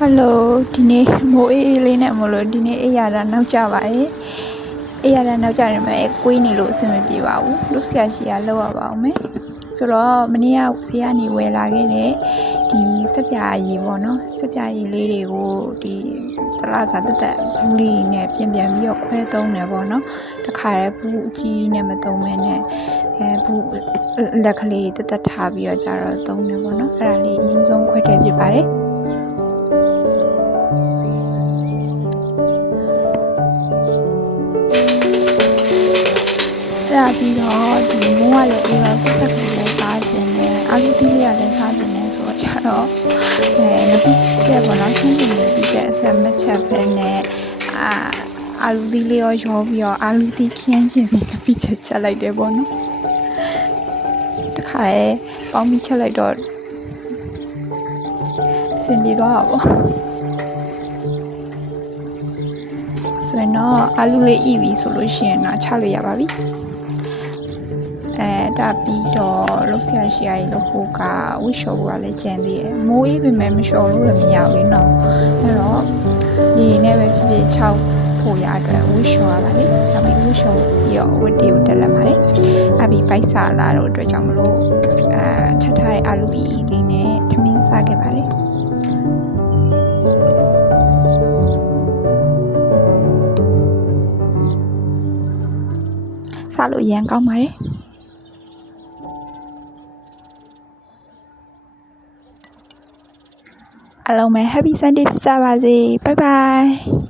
Hello ဒီနေ့မိုးအေးအေးလေးနဲ့မလို့ဒီနေ့အေးရတာနောက်ကျပါတယ်အေးရတာနောက်ကျနေမယ်ကွေးနေလို့အဆင်မပြေပါဘူးလူဆရာရှိရလောက်ရပါအောင်မယ်ဆိုတော့မနေ့ကဈေးကနေဝယ်လာခဲ့တဲ့ဒီစက်ပြာရည်ပေါ့နော်စက်ပြာရည်လေးတွေကိုဒီတလားစာတက်တက်ဘူးလေးနဲ့ပြန်ပြီးတော့ခွဲသုံးတယ်ပေါ့နော်တခါတည်းဘူးအကြီးနဲ့မသုံးမဲနဲ့ဘူးလက်ကလေးတက်တက်ထားပြီးတော့ကြတော့သုံးတယ်ပေါ့နော်အဲ့ဒါလေးအရင်ဆုံးခွဲထည့်ပြပါတယ်ပြီးတော့ဒီမိုးကလည်းအေးတော့ဆက်ဆက်ကလေးလည်းစားခြင်းနဲ့အာလူသီးလေးကလည်းစားခြင်းနဲ့ဆိုတော့ကျတော့ငပိကျက်ပေါ့နော်ဆင်းပြီးပြီးတဲ့အဆက်မချက်ပဲနဲ့အာလူသီးလေးရောပြီးတော့အာလူသီးခင်းခြင်းနဲ့ငပိချက်လိုက်တယ်ပေါ့နော်တခါရဲပေါင်းပြီးချက်လိုက်တော့စင်ပြေသွားတာပေါ့ဆိုရင်တော့အာလူလေးဣပြီဆိုလို့ရှိရင်တော့ချလို့ရပါပြီဒါပြီးတော့လှုပ်ရှားရှိရည်လို့ဟိုကဝှရှော်ကလည်းကြံသေးတယ်မိုးအေးပေမဲ့မလျှော်လို့လည်းမရဘူးလေနော်အဲ့တော့ဒီနဲ့ပဲပြည့်6ဖို့ရအတွက်ဝှရှော်ရပါလေနောက်ပြီးဝှရှော်ပြီးတော့ဝတ်တီကိုတက်လက်ပါလေအပြီးပိုက်စာလာတော့အတွက်ကြောင့်မလို့ချက်ထားတဲ့အာလူအီလေးနဲ့ထမင်းစားခဲ့ပါလေစားလို့ရမ်းကောင်းပါတယ်အားလုံးပဲ Happy Sunday ဖြစ်ကြပါစေ Bye bye